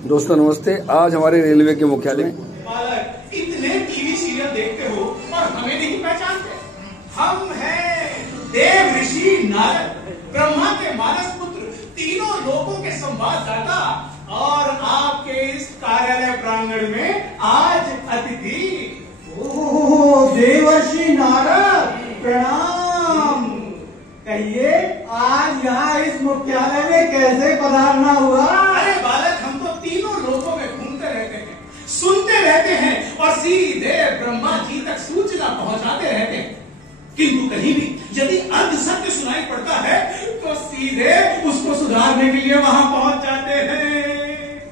दोस्तों नमस्ते। आज हमारे रेलवे के मुख्यालय में बालक इतने टीवी सीरियल देखते हो और हमें नहीं पहचानते। हम हैं देव ऋषि नारद, ब्रह्मा के मानस पुत्र, तीनों लोकों के संवाददाता और आपके इस कार्यालय प्रांगण में आज अतिथि। ओह देवर्षि नारद, प्रणाम। कहिए आज यहाँ इस मुख्यालय में कैसे पधारना हुआ? अरे बालक, हम तो तीनों लोकों में घूमते रहते हैं, सुनते रहते हैं और सीधे ब्रह्मा जी तक सूचना पहुंचाते रहते हैं। किंतु कहीं भी यदि अर्ध सत्य सुनाई पड़ता है तो सीधे उसको सुधारने के लिए वहां पहुंच जाते हैं।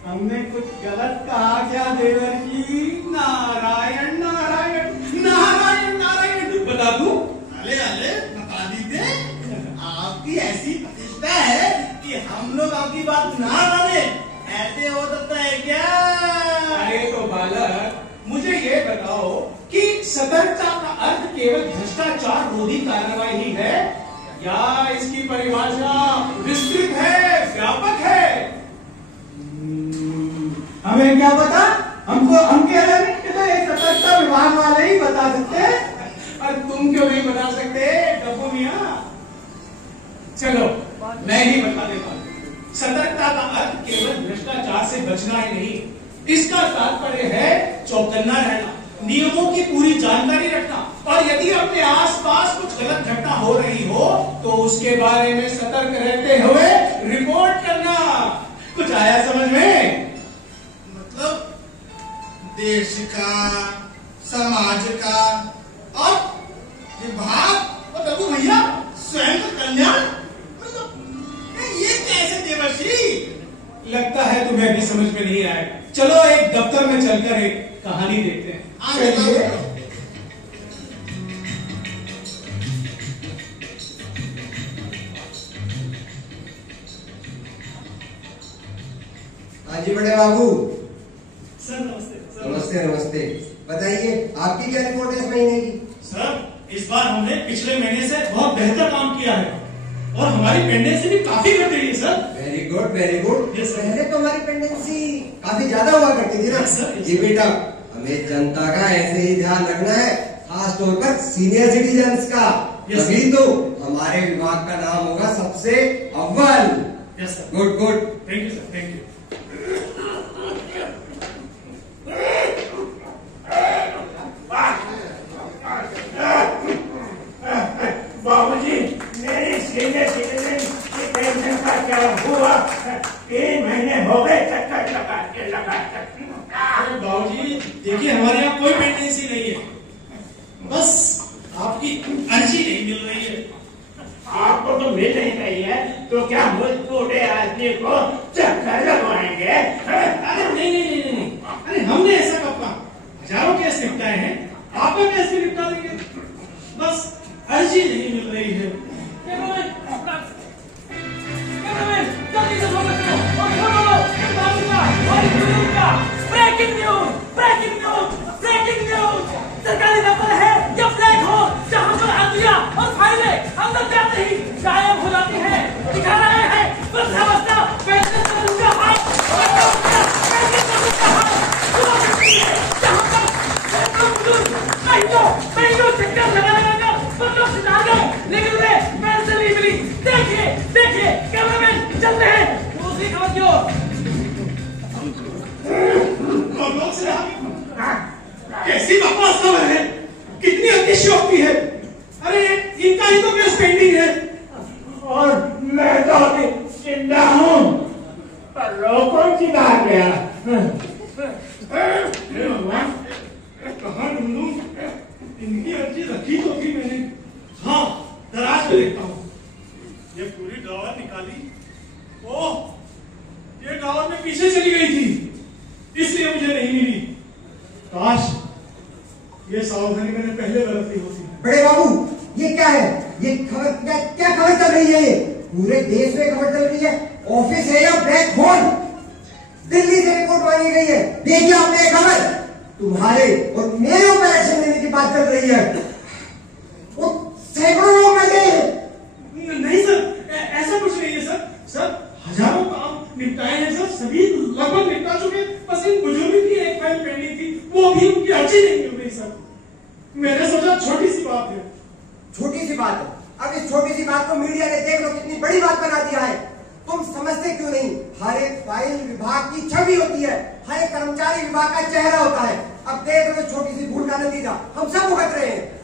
हमने कुछ गलत कहा क्या देवर्षि? नारायण नारायण नारायण नारायण बता दूं? अले अले बता दीजिए। आपकी ऐसी प्रतिष्ठा है कि हम लोग आपकी बात ना माने, ऐसे हो सकता है क्या? अरे तो बालक, मुझे ये बताओ कि सतर्कता का अर्थ केवल भ्रष्टाचार रोधी कार्रवाई ही है या इसकी परिभाषा विस्तृत है, व्यापक है? हमें क्या पता? हम कह रहे हैं कि तो एक सतर्कता विभाग वाले ही बता सकते हैं। और तुम क्यों नहीं बता सकते डब्बू मियां? चलो मैं ही बता देता हूं। सतर्कता का अर्थ केवल भ्रष्टाचार से बचना ही नहीं, इसका तात्पर्य है चौकन्ना रहना, नियमों की पूरी जानकारी रखना और यदि अपने आसपास कुछ गलत घटना हो रही हो तो उसके बारे में सतर्क रहते हुए रिपोर्ट करना। कुछ आया समझ में? मतलब देश का, समाज का और विभाग और डब्बू भैया स्वयं का कल्याण, मतलब ये कैसे देवर्षि? लगता है तुम्हें अभी समझ में नहीं आएगा। चलो एक दफ्तर में चलकर एक कहानी देखते हैं। हाँ जी बड़े बाबू। सर नमस्ते। नमस्ते नमस्ते। बताइए आपकी क्या रिपोर्ट है इस महीने की? सर इस बार हमने पिछले महीने से बहुत बेहतर काम किया है और हमारी पेंडेंसी भी काफी घट गई है sir. Very good very good. Yes, sir. पहले तो हमारी पेंडेंसी काफी ज्यादा हुआ करती थी ना। Yes, sir. जी बेटा, हमें जनता का ऐसे ही ध्यान रखना है, खास तौर पर सीनियर सिटीजन्स का। Yes, तभी तो हमारे विभाग का नाम होगा सबसे अव्वल। Yes sir. Good good. Thank you sir, thank you. बाबूजी, मेरी सीनियर सिटीजन की पेंशन का क्या हुआ? 3 महीने हो गए चक्कर लगाते। अरे बाबूजी देखिए, हमारे यहाँ कोई पेंडेंसी नहीं है, बस आपकी अर्जी नहीं मिल रही है। आपको तो मिल नहीं रही है तो क्या मुझ बूढ़े आदमी को चक्कर लगवाएंगे? अरे नहीं, अरे हमने ऐसा कब कहा? हजारों केस निपटाए हैं, आपका केस भी निपटा देंगे, बस अर्जी नहीं मिल रही है। जल्दी से फोकस करो और फोटो लो इन बाबू का और इन बुजुर्ग का। Breaking news, breaking news, breaking news. सरकारी दफ्तर है या फ्लैट हो जहां पर आदिया और फाइलें अंदर जाते ही गायब हो जाती हैं। दिखा रहे हैं वृद्धावस्था पेंशन चालू का हाथ महीनों चक्कर लगा बंदों से जा गए लेकिन उन्हें पेंशन नहीं मिली। देखिए कैमरामैन चल रहे हैं, दूसरी खबर क्यों? कैसी बकवास खबर है, कितनी अतिशयोक्ति है। अरे इनका ही तो केस पेंडिंग है और मैं तो अभी जिंदा हूँ पर लोगों की बात गया। कहाँ ढूंढूं? इनकी अर्जी रखी तो थी मैंने। हाँ, दराज में देखता हूँ। ये पूरी ड्रॉवर निकाली। ओह, ये ड्रॉवर में पीछे चली गई थी, इसलिए मुझे नहीं मिली। काश ये सावधानी मैंने पहले बरती होती। बड़े बाबू ये क्या है? ये खबर क्या खबर चल रही है? ये पूरे देश में खबर चल रही है। ऑफिस है या ब्लैक होल? दिल्ली से रिपोर्ट मांगी गई है। देखिए आपने ये खबर, तुम्हारे और मेरे ऊपर एक्शन लेने की बात चल रही है। वो सैकड़ों लोग मर गए। नहीं सर, ऐसा कुछ नहीं है सर। सर हजारों काम निपटाए हैं सर, सभी लगभग निपटा चुके। बस इन बुजुर्ग की एक फाइल पेंडिंग थी, वो भी उनकी अर्जी नहीं मिल रही सर। मैंने सोचा छोटी सी बात है। छोटी सी बात है? अब इस छोटी सी बात को मीडिया ने देख लो कितनी बड़ी बात बना दिया है। तुम समझते क्यों नहीं? हर एक फाइल विभाग की छवि होती है, हर एक कर्मचारी विभाग का चेहरा होता है। अब देख लो छोटी सी भूल का नतीजा हम सब भुगत रहे हैं।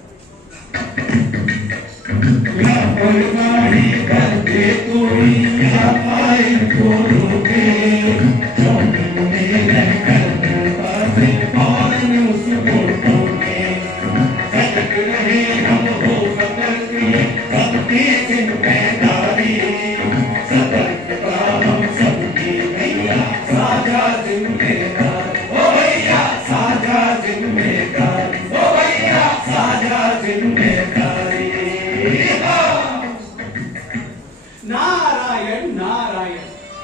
नारायण नारायण,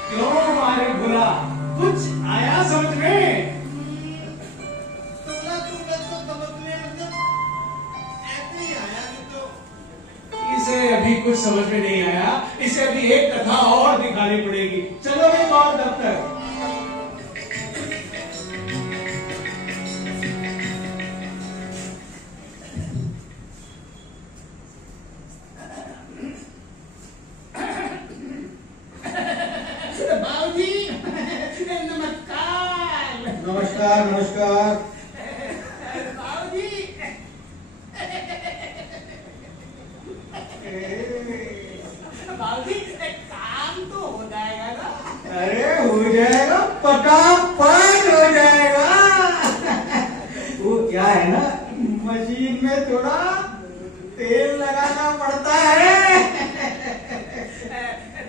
क्यों मारे भुला? कुछ आया समझ में? तो समझ में मतलब ऐसे ही आया तो। इसे अभी कुछ समझ में नहीं आया, इसे अभी एक कथा और दिखानी पड़ेगी। चलो एक और दफ्तर। नमस्कार नमस्कार। बाबूजी काम तो हो जाएगा ना? अरे हो जाएगा, फटाफट हो जाएगा। वो क्या है ना, मशीन में थोड़ा तेल लगाना पड़ता है।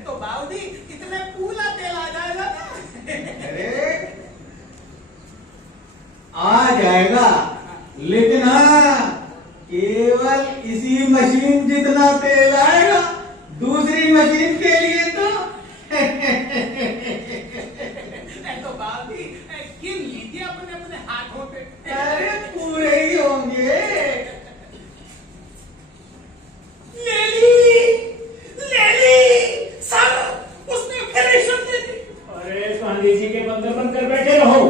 तो बाबूजी कितने पूरा तेल आ जाएगा ना? अरे आ जाएगा, लेकिन हाँ केवल इसी मशीन जितना तेल आएगा, दूसरी मशीन के लिए तो बाबूजी गिन लीजिए अपने अपने हाथों पे। अरे पूरे ही होंगे। उसने फिर रिश्वत दे दी। अरे गांधी जी के बंदर बनकर बैठे रहो,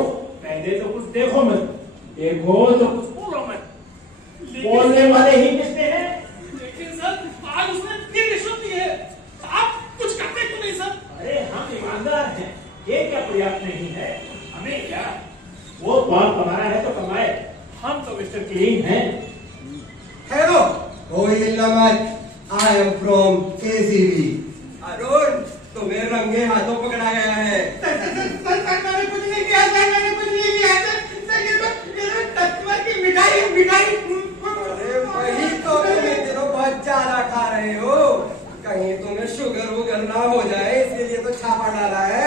पहले तो कुछ देखो मत, देखो तो कुछ बोलो मत। बोलने वाले ही किसने हैं? लेकिन सर आज उसने फिर रिश्वत दी है, आप कुछ करते क्यों नहीं सर? अरे हम ईमानदार हैं, ये क्या पर्याप्त नहीं है? हमें क्या, वो बाप कमाया है तो कमाए, हम तो मिस्टर क्लीन हैं। हेलो, कोई मिलना मत। I am from KCB. Arun, तुम्हें रंगे हाथों पकड़ा गया है। मैंने कुछ नहीं किया सर, मैंने कुछ नहीं किया सर। ये तो कस्टमर की मिठाई। अरे वही तो तुम इन दिनों बहुत ज्यादा खा रहे हो, कहीं तुम्हें शुगर वुगर ना हो जाए, इसके लिए तो छापा डाला है।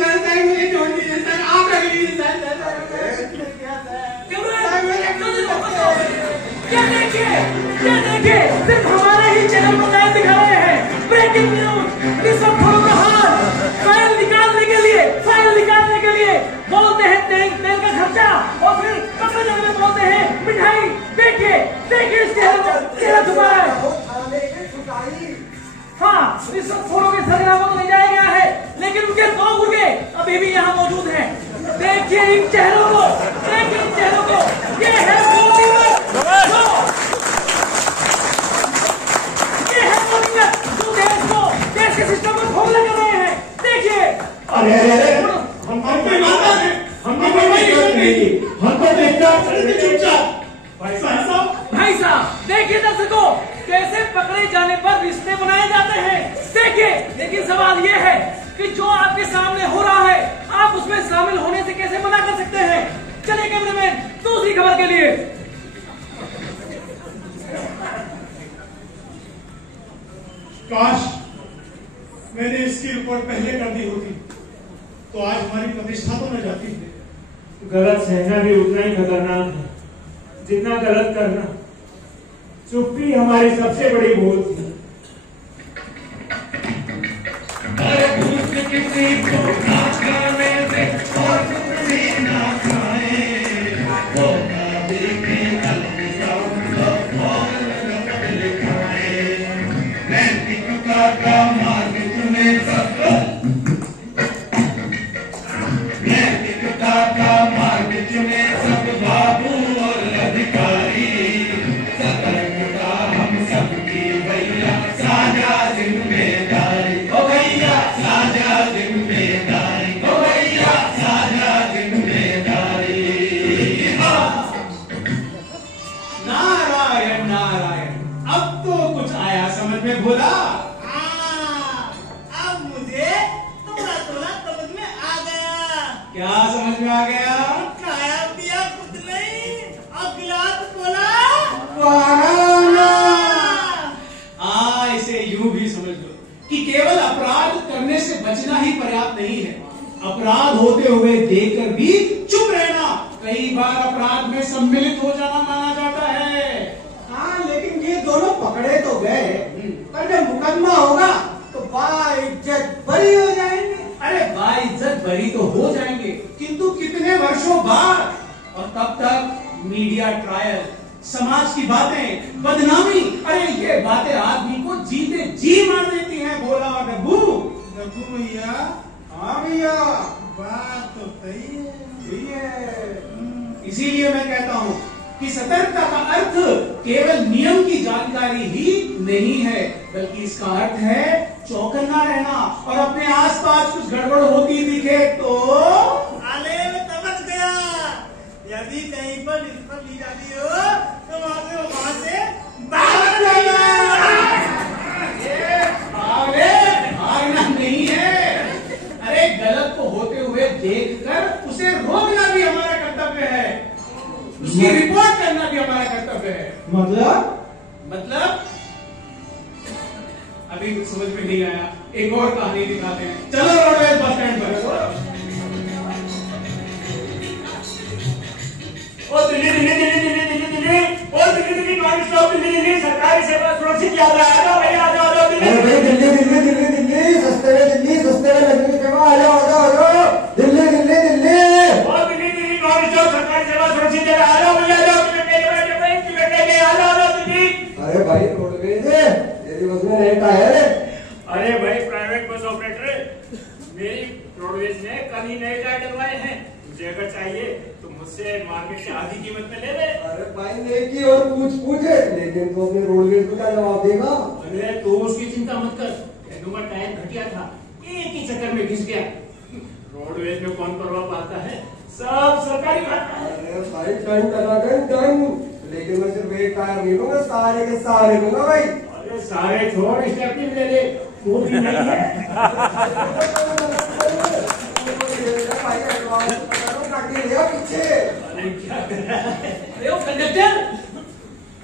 सर मुझे छोड़ दीजिए सर, आप रख लीजिए सर। क्या देखिए, सिर्फ हमारे ही चैनल पर लाइव दिखा रहे हैं ब्रेकिंग न्यूज। इस वक्त खबरों का हाल, फाइल निकालने के लिए बोलते हैं तेल का खर्चा, और फिर कपड़े जाने में बोलते हैं मिठाई। देखिए इस चेहरा छुपा है। हाँ, इस वक्त फोटो के सरगनामा को ले जाया गया है, लेकिन उनके 2 गुर्गे अभी भी यहाँ मौजूद हैं। देखिए इन चेहरों को, ये है देश के सिस्टम को खोलने कर रहे हैं। देखिए, अरे हम भाई साहब देखिए दर्शकों, कैसे पकड़े जाने पर रिश्ते बनाए जाते हैं। देखिए, लेकिन सवाल ये है कि जो आपके सामने हो रहा है, आप उसमें शामिल होने से कैसे मना कर सकते हैं? चलिए कैमरामैन, दूसरी खबर के लिए। काश मैंने इसकी रिपोर्ट पहले कर दी होती तो आज हमारी प्रतिष्ठा तो न जाती। गलत सहना भी उतना ही खतरनाक है जितना गलत करना। चुप्पी हमारी सबसे बड़ी भूल थी। नारायण नारायण, अब तो कुछ आया समझ में भोला। अब मुझे थोड़ा थोड़ा समझ में आ गया। क्या समझ में आ गया? खाया पिया कुछ नहीं, अब गिलास बोला इसे यूं भी समझ लो कि केवल अपराध करने से बचना ही पर्याप्त नहीं है। अपराध होते हुए देखकर भी चुप रहना कई बार अपराध में सम्मिलित हो जाना माना जाता है। हाँ, लेकिन ये दोनों पकड़े तो गए, पर जब मुकदमा होगा तो बाइज्जत बरी हो जाएंगे। अरे बाइज्जत बरी तो हो जाएंगे, किंतु कितने वर्षों बाद? और तब तक मीडिया ट्रायल, समाज की बातें, बदनामी, अरे ये बातें आदमी को जीते जी मार देती हैं। भोला और डब्बू। डब्बू भैया, हाँ भैया, बात तो सही है। सही है। इसीलिए मैं कहता हूं कि सतर्कता का अर्थ केवल नियम की जानकारी ही नहीं है, बल्कि इसका अर्थ है चौकन्ना रहना, और अपने आसपास कुछ गड़बड़ होती दिखे तो आले में समझ गया। यदि कहीं पर रिश्वत ली जाती हो तो वहां से भाग जाना। भागना नहीं है, अरे गलत को होते हुए देखकर उसे रोकना भी हमारा कर्तव्य है, उसकी रिपोर्ट करना भी हमारा कर्तव्य है। मतलब अभी कुछ समझ में नहीं आया, एक और कहानी दिखाते हैं। चलो रोडवेज बस स्टैंड पर। सरकारी सेवा सुरक्षित याद आ जाओ भैया, आ जाओ दिल्ली। अरे भाई दिल्ली दिल्ली दिल्ली दिल्ली, सस्ते में लगने की सेवा, आ जाओ दिल्ली दिल्ली दिल्ली। और दिल्ली नॉन स्टॉप सरकारी सेवा सुरक्षित याद आ जाओ भैया, आ जाओ टिकट लेके आ जाओ दिल्ली। अरे भाई रोडवेज तेरी बस में नहीं टायर है। अरे भाई प्राइवेट बस ऑपरेटर, मेरी रोडवेज ने कल ही नए टायर डलवाए हैं, तुझे अगर चाहिए तो मुझसे मार्केट से आधी कीमत में ले ले। अरे भाई नेकी और पूछ लेकिन तो अपने रोडवेज को क्या जवाब देगा? अरे तू उसकी चिंता मत कर, तेनुमा टायर घटिया था, एक ही चक्कर में घिस गया। रोडवेज में कौन परवाह पाता है, सब सरकारी खाता है। अरे भाई डन, लेकिन मैं सिर्फ एक टायर नहीं लूंगा, सारे के सारे लूंगा भाई। अरे सारे छोड़, स्टेपनी ले ले, वो भी नहीं है। पीछे अरे क्या कर रहा है? अरे वो कंडक्टर,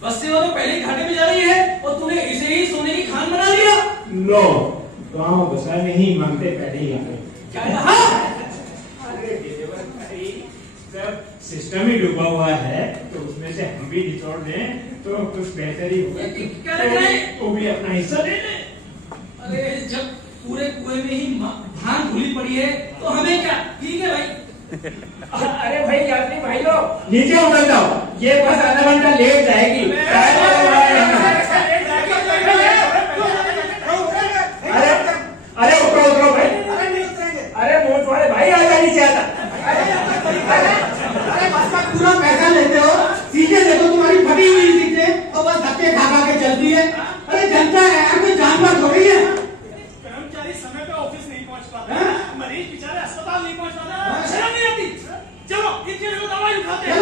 बस सेवा तो पहले ही घाटे में जा रही है और तूने इसे ही सोने की खान बना लिया। लो, गाँव बसा नहीं मांगते पहले ही आ गए। क्या कहा? अरे भाई, जब सिस्टम ही डूबा हुआ है तो उसमें से हम भी निचोड़ दें तो कुछ बेहतर ही होगा। क्या लग रहा है? तो भी अपना हिस्सा ले ले। अरे जब पूरे कुएं में ही धान धुली पड़ी है तो हमें क्या? ठीक है भाई। अरे भाई यात्री भाई लोग नीचे उतर जाओ, ये बस आधा घंटा लेट जाएगी। अरे उतरो भाई। अरे मोच वाले भाई आ जा नीचे आता। अरे बस का पूरा पैसा लेते हो, सीधे देखो तुम्हारी फटी हुई सीटें और बस धक्के खा के चलती है। अरे जनता है यार, कोई जानवर थोड़ी है। कर्मचारी समय पे ऑफिस नहीं पहुंच पाता, मरीज बेचारे अस्पताल नहीं पहुंच पाता, शर्म नहीं आती। चलो इनके लिए दवाई उठाते हैं।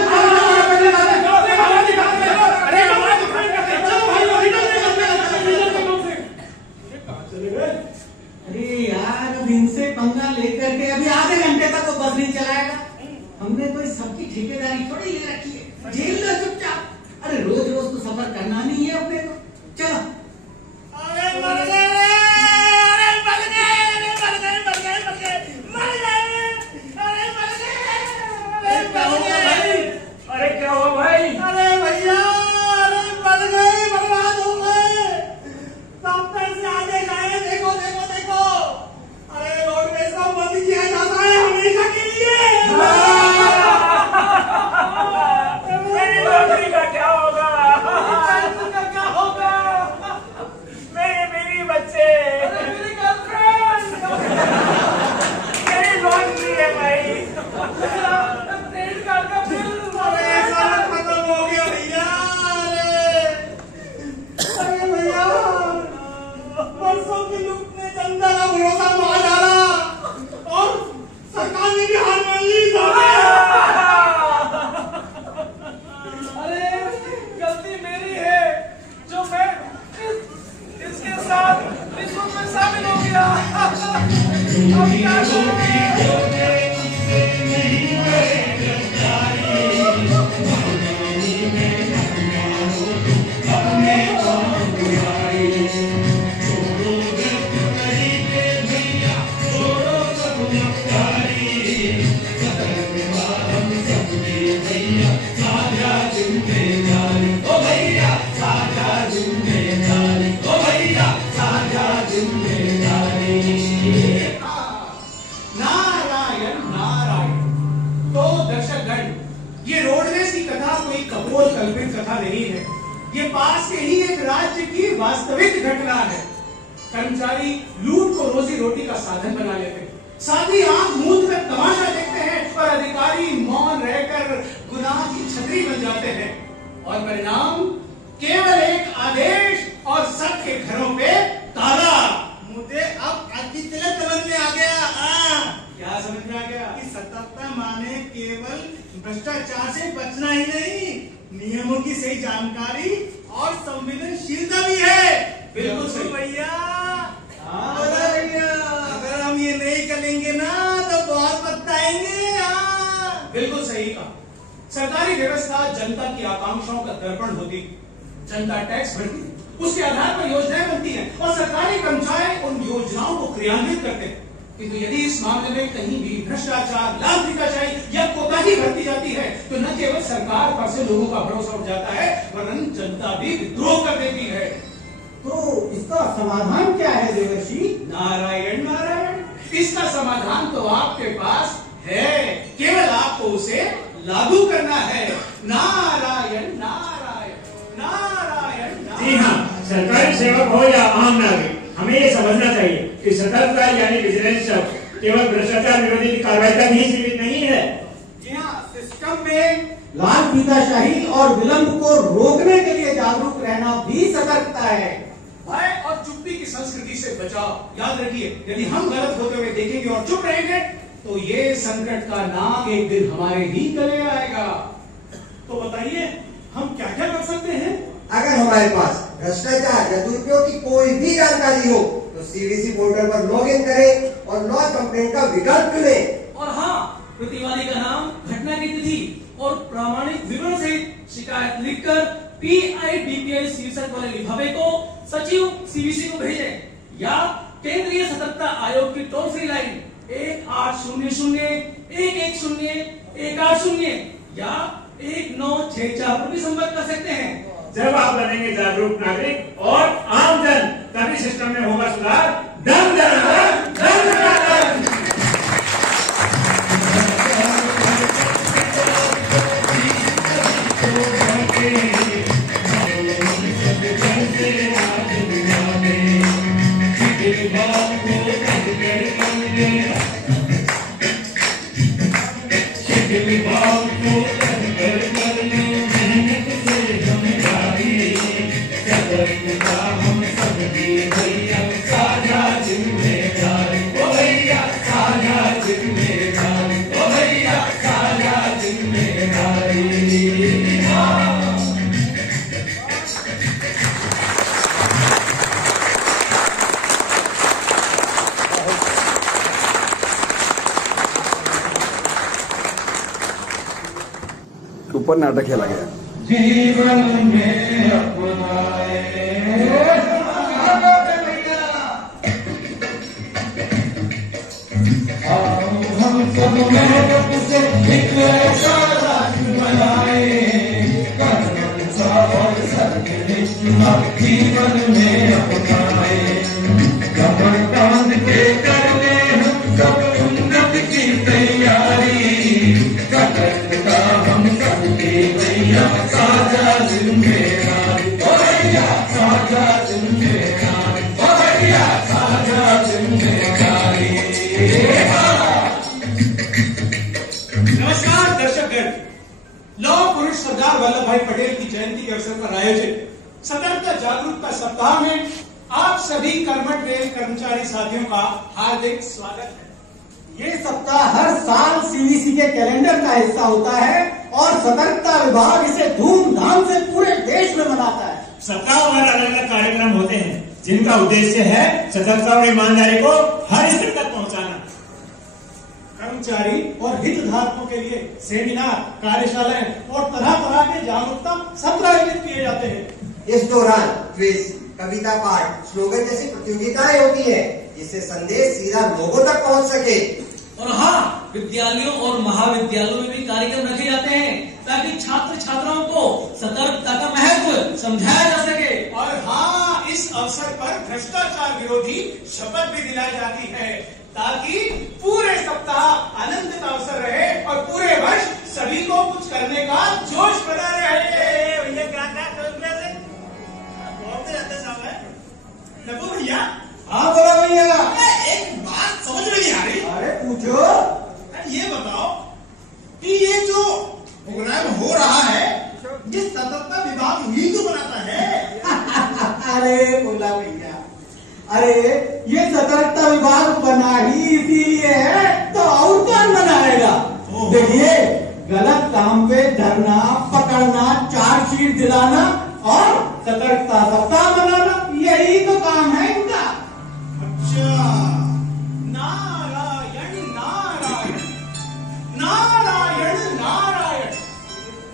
अरे यार, अब इनसे पंगा लेकर के अभी आधे घंटे तक वो बस नहीं चलाएगा। हमने कोई सबकी ठेकेदारी थोड़ी ले रखी है, जेल लो चुपचाप। अरे रोज रोज तो सफर करना नहीं है अपने को। चलो। अरे मर गए, अरे मर गए, अरे मर गए, मर गए, मर गए, मर गए, अरे मर गए, अरे मर गए। अरे क्या हुआ भाई? अरे भैया, अरे मर गए, बर्बाद हो गए। डॉक्टर से आगे गए, देखो देखो देखो। अरे रोडवेज को बंद किया जाता है हमेशा के लिए। मेरी नौकरी का क्या होगा? क्या होगा? मेरे बच्चे, मेरी गर्लफ्रेंड, मेरी नौकरी है भाई। ये रोडवेज की कथा कोई कपोल कल्पित कथा नहीं है, ये पास के ही एक राज्य की वास्तविक घटना है। कर्मचारी लूट को रोजी रोटी का साधन बना लेते हैं, साथ ही आंख मूंद कर तमाशा देखते हैं, और अधिकारी मौन रहकर गुनाह की छतरी बन जाते हैं, और परिणाम केवल एक आदेश और सबके घरों पे ताला। मुझे अब अच्छी तरह समझ में आ गया। क्या समझ में आ गया? कि सतर्कता माने केवल भ्रष्टाचार से बचना ही नहीं, नियमों की सही जानकारी और संवेदनशीलता भी है। बिल्कुल सही भैया। अगर हम ये नहीं करेंगे ना तो बहुत पछताएंगे। बिल्कुल सही कहा। सरकारी व्यवस्था जनता की आकांक्षाओं का दर्पण होती, जनता टैक्स भरती, उसके आधार पर योजनाएं बनती हैं और सरकारी कर्मचारी उन योजनाओं को क्रियान्वित करते हैं। किंतु यदि इस मामले में कहीं भी भ्रष्टाचार, लाभभिकाचारी या कोताही बरती जाती है तो न केवल सरकार पर से लोगों का भरोसा उठ जाता है, वरन जनता भी विद्रोह कर देती है। तो इसका समाधान क्या है देवर्षि? नारायण नारायण, इसका समाधान तो आपके पास है, केवल आपको उसे लागू करना है। नारायण नारायण नारायण नारायण। जी हाँ, सरकारी सेवक हो या आम नागरिक, हमें ये समझना चाहिए कि सतर्कता यानी विजिलेंस शब्द केवल भ्रष्टाचार विरोधी की कार्रवाई तक ही सीमित नहीं है। जी हाँ, सिस्टम में लाल फीताशाही और विलंब को रोकने के लिए जागरूक रहना भी सतर्कता है। भय और चुप्पी की संस्कृति से बचाव। याद रखिए, यदि हम गलत होते हुए देखेंगे और चुप रहेंगे तो ये संकट का नाग एक दिन हमारे ही गले आएगा। तो बताइए हम क्या क्या कर सकते हैं? अगर हमारे पास भ्रष्टाचार या दुरुपयोग की कोई भी जानकारी हो तो सीवीसी पोर्टल पर लॉगिन करें और लॉ कंप्लेंट का विकल्प चुनें। और हाँ, प्रतिवादी का नाम, घटना की तिथि और प्रामाणिक विवरण सहित शिकायत लिखकर PIDPI शीर्षक वाले लिफाफे को सचिव CVC को भेजें, या केंद्रीय सतर्कता आयोग की टोल फ्री लाइन 1800-110-180 या 1964 पर भी संपर्क कर सकते हैं। जब आप बनेंगे जागरूक नागरिक और आमजन, तभी सिस्टम में होगा सुधार। दम दम दम दम। ऊपर नाटक खेला गया। जीवन में अपनाए हम सब मेहनत से एक ऐसा राष्ट्र बनाए, और सत्य जीवन में अपनाए, कमर बांध के कर ले हम सब उन्नत की तैयारी, सतर्कता हम सबके भैया साझा जिम्मेदारी, भैया साझा जिम्मेदारी, भैया साझा जिम्मेदारी। नमस्कार दर्शकगण, लौह पुरुष सरदार वल्लभ भाई पटेल की जयंती के अवसर पर आयोजित सतर्कता जागरूकता सप्ताह में आप सभी कर्मठ रेल कर्मचारी साथियों का हार्दिक स्वागत है। ये सप्ताह हर साल CVC के कैलेंडर का हिस्सा होता है और सतर्कता विभाग इसे धूमधाम से पूरे देश में मनाता है। सप्ताह भर अलग अलग कार्यक्रम होते हैं जिनका उद्देश्य है सतर्कता और ईमानदारी को हर स्तर तक पहुंचाना। कर्मचारी और हितधारकों के लिए सेमिनार, कार्यशालाएं और तरह तरह के जागरूकता सत्र आयोजित किए जाते हैं। इस दौरान क्विज, कविता पाठ, स्लोगन जैसी प्रतियोगिताएं होती है, जिससे संदेश सीधा लोगों तक पहुंच सके। और हाँ, विद्यालयों और महाविद्यालयों में भी कार्यक्रम रखे जाते हैं ताकि छात्र छात्राओं को सतर्कता का महत्व समझाया जा सके। और हाँ, इस अवसर पर भ्रष्टाचार विरोधी शपथ भी दिलाई जाती है ताकि पूरे सप्ताह आनंद का अवसर रहे और पूरे वर्ष सभी को कुछ करने का जोश बना रहे। भैया क्या क्या सोच रहे थे? बहुत रहते साहब नबू भैया। हाँ बोला भैया। एक बात समझ में नहीं आ रही। अरे पूछो। ये बताओ कि ये जो प्रोग्राम हो रहा है ये सतर्कता विभाग ही तो बनाता है। अरे बोला भैया, अरे ये सतर्कता विभाग बना ही इसीलिए है, तो और कौन बनाएगा? देखिए, गलत काम पे धरना, पकड़ना, चार्जशीट दिलाना और सतर्कता सप्ताह बनाना, यही तो काम है इनका। अच्छा, नारायण नारायण नारायण नारायण,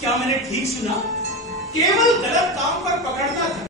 क्या मैंने ठीक सुना? केवल गलत काम पर पकड़ना